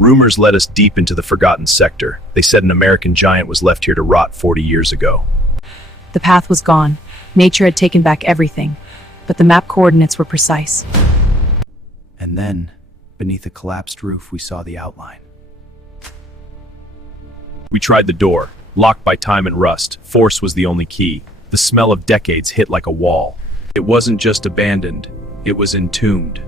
Rumors led us deep into the forgotten sector. They said an American giant was left here to rot 40 years ago. The path was gone. Nature had taken back everything, but the map coordinates were precise. And then, beneath a collapsed roof, we saw the outline. We tried the door, locked by time and rust. Force was the only key. The smell of decades hit like a wall. It wasn't just abandoned, it was entombed.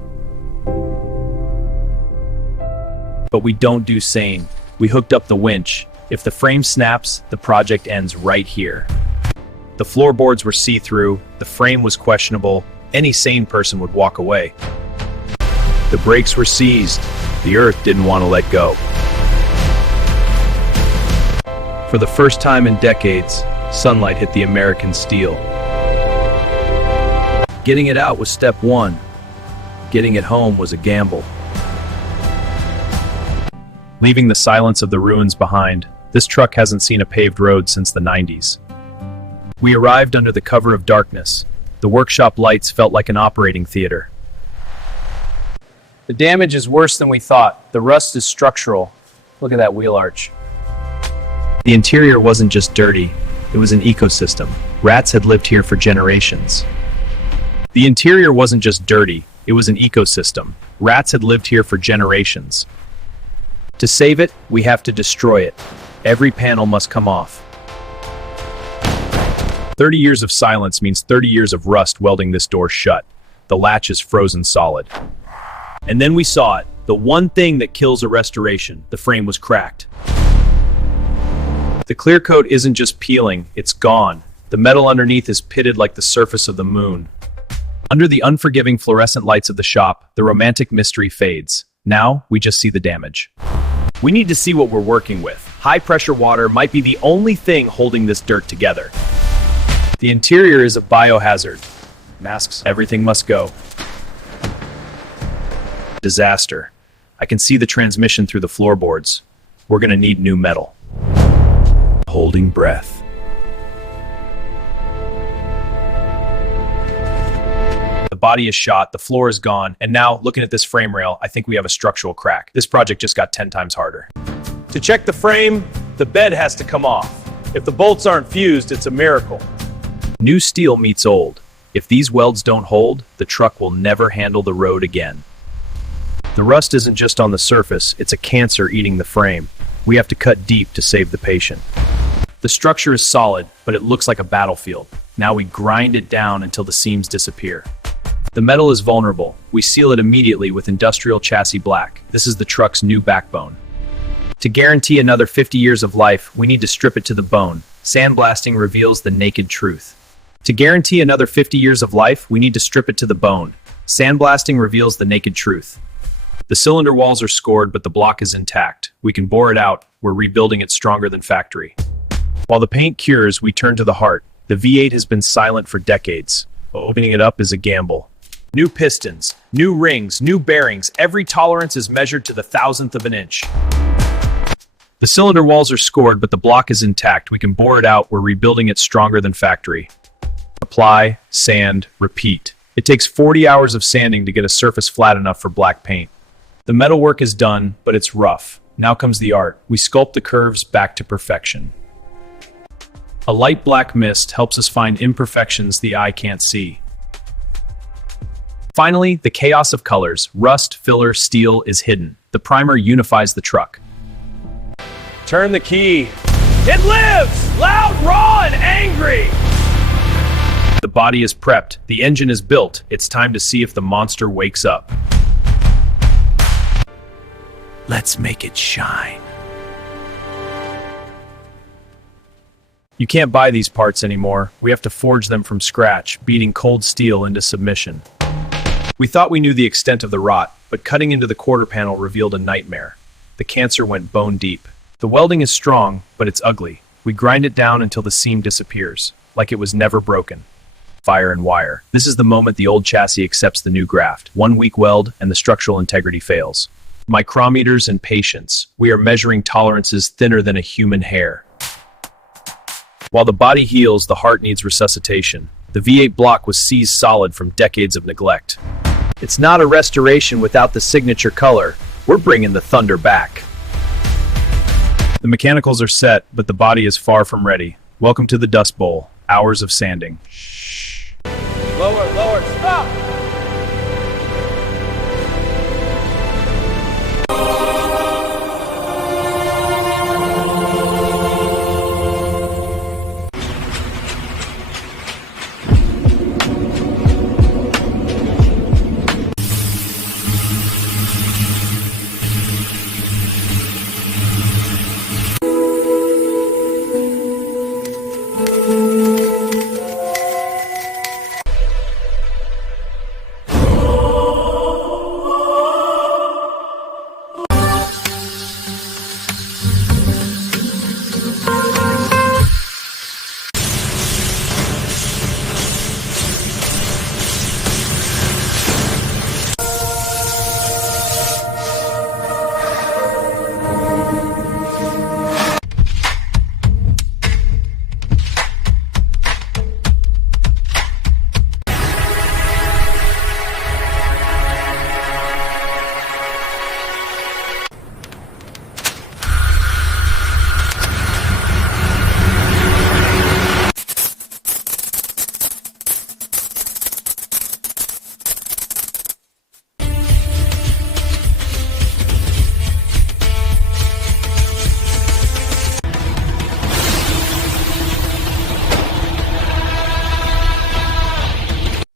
But we don't do sane. We hooked up the winch. If the frame snaps, the project ends right here. The floorboards were see-through, the frame was questionable, any sane person would walk away. The brakes were seized, the earth didn't want to let go. For the first time in decades, sunlight hit the American steel. Getting it out was step one. Getting it home was a gamble. Leaving the silence of the ruins behind, this truck hasn't seen a paved road since the 90s. We arrived under the cover of darkness. The workshop lights felt like an operating theater. The damage is worse than we thought. The rust is structural. Look at that wheel arch. The interior wasn't just dirty, it was an ecosystem. Rats had lived here for generations. The interior wasn't just dirty, it was an ecosystem. Rats had lived here for generations. To save it, we have to destroy it. Every panel must come off. 30 years of silence means 30 years of rust welding this door shut. The latch is frozen solid. And then we saw it, the one thing that kills a restoration. The frame was cracked. The clear coat isn't just peeling, it's gone. The metal underneath is pitted like the surface of the moon. Under the unforgiving fluorescent lights of the shop, the romantic mystery fades. Now, we just see the damage. We need to see what we're working with. High-pressure water might be the only thing holding this dirt together. The interior is a biohazard. Masks, everything must go. Disaster. I can see the transmission through the floorboards. We're gonna need new metal. Holding breath. The body is shot, the floor is gone, and now, looking at this frame rail, I think we have a structural crack. This project just got 10 times harder. To check the frame, the bed has to come off. If the bolts aren't fused, it's a miracle. New steel meets old. If these welds don't hold, the truck will never handle the road again. The rust isn't just on the surface, it's a cancer eating the frame. We have to cut deep to save the patient. The structure is solid, but it looks like a battlefield. Now we grind it down until the seams disappear. The metal is vulnerable. We seal it immediately with industrial chassis black. This is the truck's new backbone. To guarantee another 50 years of life, we need to strip it to the bone. Sandblasting reveals the naked truth. To guarantee another 50 years of life, we need to strip it to the bone. Sandblasting reveals the naked truth. The cylinder walls are scored, but the block is intact. We can bore it out. We're rebuilding it stronger than factory. While the paint cures, we turn to the heart. The V8 has been silent for decades. Opening it up is a gamble. New pistons, new rings, new bearings. Every tolerance is measured to the thousandth of an inch. The cylinder walls are scored, but the block is intact. We can bore it out. We're rebuilding it stronger than factory. Apply, sand, repeat. It takes 40 hours of sanding to get a surface flat enough for black paint. The metalwork is done, but it's rough. Now comes the art. We sculpt the curves back to perfection. A light black mist helps us find imperfections the eye can't see. Finally, the chaos of colors, rust, filler, steel is hidden. The primer unifies the truck. Turn the key. It lives! Loud, raw, and angry! The body is prepped. The engine is built. It's time to see if the monster wakes up. Let's make it shine. You can't buy these parts anymore. We have to forge them from scratch, beating cold steel into submission. We thought we knew the extent of the rot, but cutting into the quarter panel revealed a nightmare. The cancer went bone deep. The welding is strong, but it's ugly. We grind it down until the seam disappears, like it was never broken. Fire and wire. This is the moment the old chassis accepts the new graft. One weak weld, and the structural integrity fails. Micrometers and patience. We are measuring tolerances thinner than a human hair. While the body heals, the heart needs resuscitation. The V8 block was seized solid from decades of neglect. It's not a restoration without the signature color. We're bringing the thunder back. The mechanicals are set, but the body is far from ready. Welcome to the Dust Bowl. Hours of sanding. Shh. Lower, stop!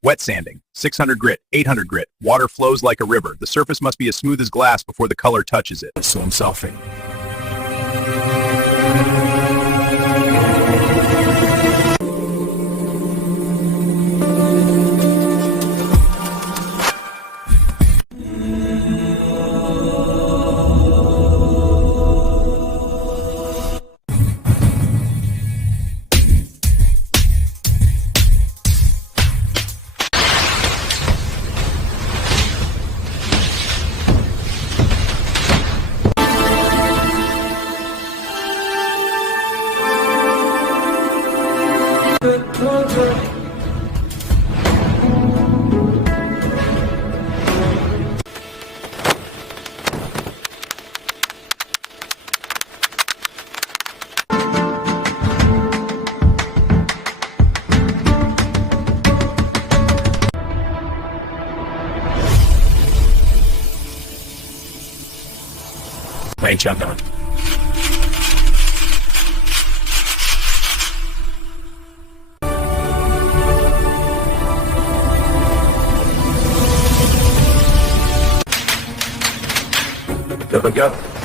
Wet sanding, 600 grit, 800 grit. Water flows like a river. The surface must be as smooth as glass before the color touches it. So I'm selfing. Thanks, John. There we go.